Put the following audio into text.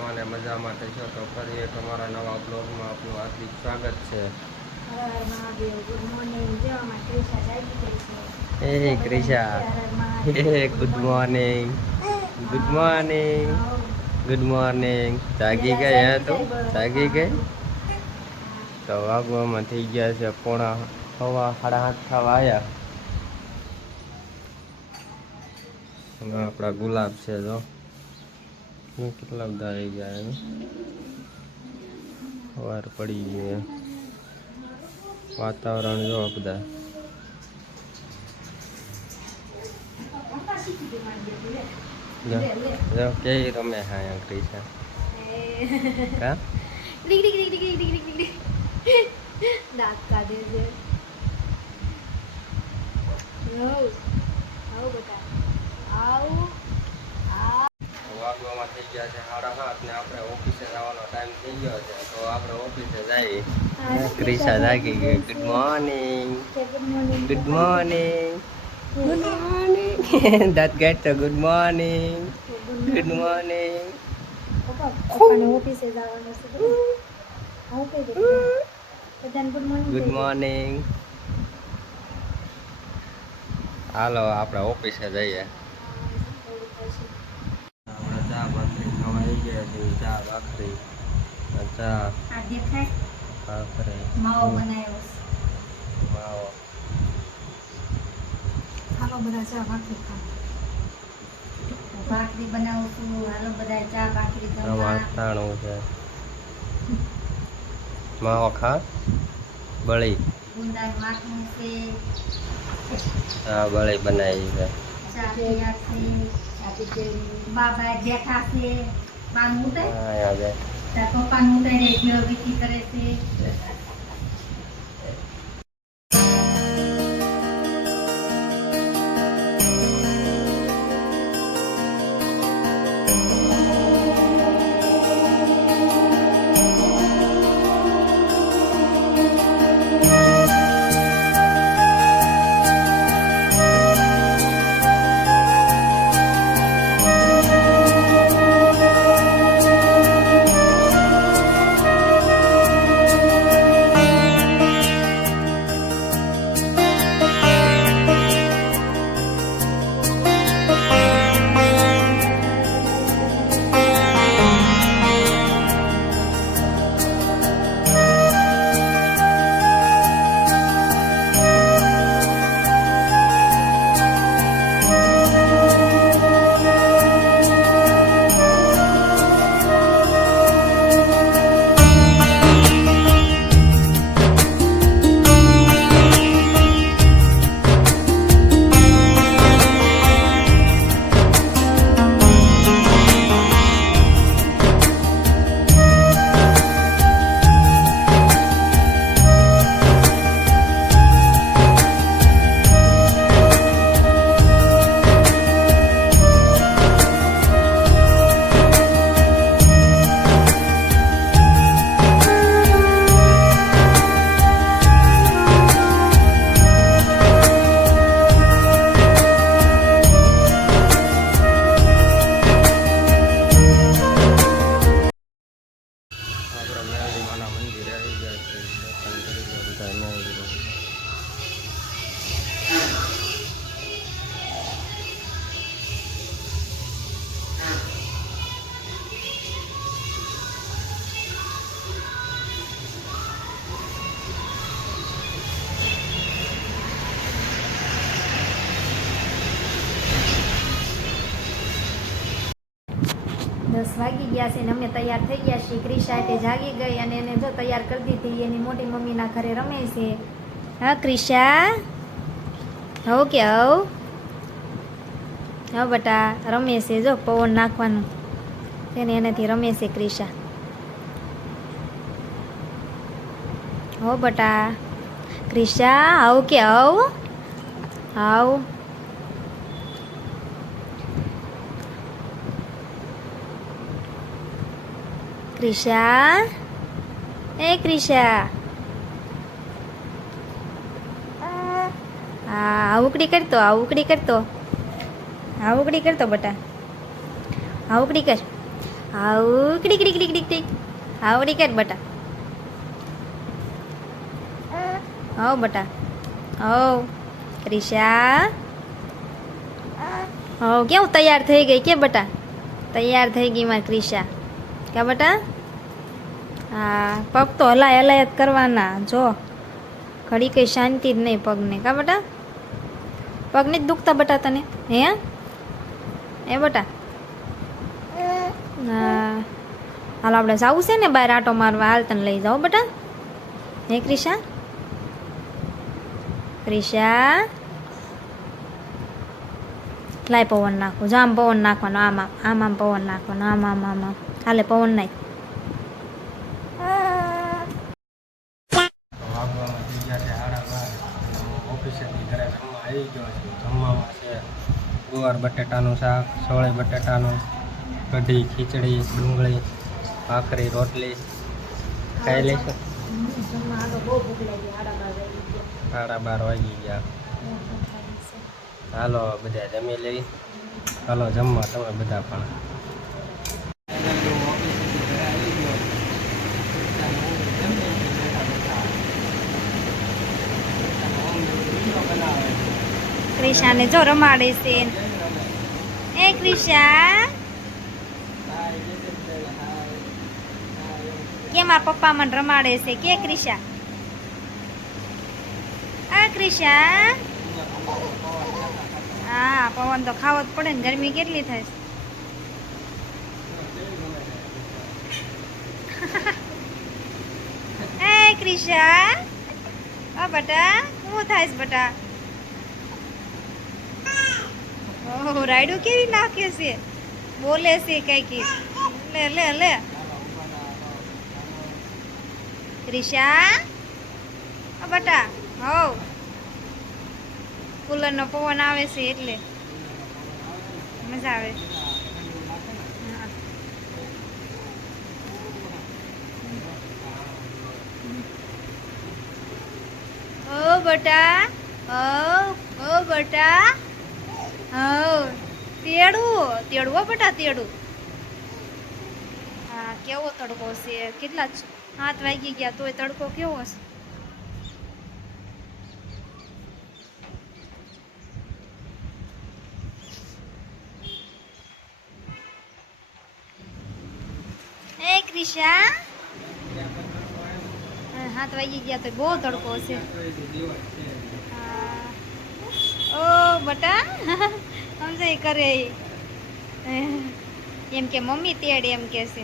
મજામાં ને મજામાં થશો તો ફરી એક અમારા નવા બ્લોગમાં આપનું હાર્દિક સ્વાગત છે. એ Krisha, good morning, good morning, good morning. જાગી ગઈ હે તું? જાગી ગઈ? તો વાગવામાં થઈ ગયા છે પોણા 7:30 થવા આવ્યા. આપણા ગુલાબ છે જો કેટલા બધા આવી ગયા. વાર પડી ગઈ, વાતાવરણ જો બધા કે રમે હા ક્રિશા કા વાગવામાં થઈ ગયા છે 7:30 ને આપણે ઓફિસે જવાનો ટાઈમ થઈ ગયો છે તો આપણે ઓફિસે જઈએ. ક્રિશા જાગી ગઈ. Good morning, good morning, good morning. દાંત કાઢતો ગુડ મોર્નિંગ, ગુડ મોર્નિંગ. ઓફિસે જવાનું છે. Good morning. હાલો આપણે ઓફિસે જઈએ. આપણે ચા ભાખરી ખાવા આવી ગયા છીએ. ચા ભાખરી, ચા ભાખરી, માવો બનાવ્યો. માવો. હાલો બધા ચા ભાખરી ખાવા. ભાખરી બનાવું છું. હાલો બધા ચા ભાખરી ખાવા. અથાણું છે. માવો ખા બળી. ગુંદા માખણ છે. હા બળી બનાવી છે. ચા તૈયાર છે. બાબા બેઠા છે. બાનું ઉતાર. હા યાદ હે. તાર પપ્પાનું ઉતારે ગયો વિકી કરે છે. દસ વાગી ગયા છે ને અમે તૈયાર થઈ ગયા છીએ. ક્રિશા એટલે જાગી ગઈ અને એને જો તૈયાર કરી દીધી. એની મોટી મમ્મીના ઘરે રમે છે. હા ક્રિશા, હવ કે હવ બટા રમે છે. જો પવન નાખવાનું તેને એનાથી રમે છે ક્રિશા. હો બટા ક્રિશા, આવ કે આવ ક્રિશા, એ ક્રિશા, હા આવકડી કરતો આવકડી કરતો બટા આવકડી કર. હાઉ કડી કડી કડી કડી કડી હાવડી કર બટા હો બટા હો ક્રિશા હો કેવું તૈયાર થઈ ગઈ કે બટા તૈયાર થઈ ગઈ મારી ક્રિશા કે બટા હા પગ તો હલાય હલાય જ કરવાના જો ઘડી કઈ શાંતિ જ નહીં પગને કા બટા પગને જ દુખતા બટા તને હે એ બટા હા હાલ આપણે જવું છે ને બહાર આટો મારવા હાલ તને લઈ જાઓ બટા હે ક્રિશા ક્રિશા લાય પવન નાખો જામ પવન નાખવાનો આમ આમ આમ પવન નાખવાનો આમ આમ આમ આમ હાલે પવન નાખ વાગવામાં થઈ ગયા છે 12:30 ઓફિસેથી ઘરે જમવા આવી ગયો છે જમવામાં છે ગુવાર બટેટાનું શાક સોળે બટેટાનું કઢી ખીચડી ડુંગળી ભાખરી રોટલી ખાઈ લઈશું 12:30 વાગી ગયા હાલો બધા જમી લઈ હાલો જમવા તમે બધા પણ ક્રિશાને જો રમાડે છે એ ક્રિશા કે મારા પપ્પા મને રમાડે છે કે ક્રિશા આ ક્રિશા હા પવન તો ખાવો જ પડે ને ગરમી કેટલી થાય છે એ ક્રિશા ઓ બટા શું થાય છે બટા ઓહ રાયડું કેવી નાખે છે બોલે છે કઈ લે લે લે ક્રિશા ઓ બટા હો કુલરનો પવન આવે છે એટલે મજા આવે ઓ બટા ઓ બટા તેડું તેડું હો બટા તેડું હા કેવો તડકો છે કેટલા 7 વાગી ગયા તોય તડકો કેવો છે એ ક્રિશા 7 વાગી ગયા તો બહુ તડકો છે ઓ બટા સમજાય કરે એમ કે મમ્મી તેડ એમ કે છે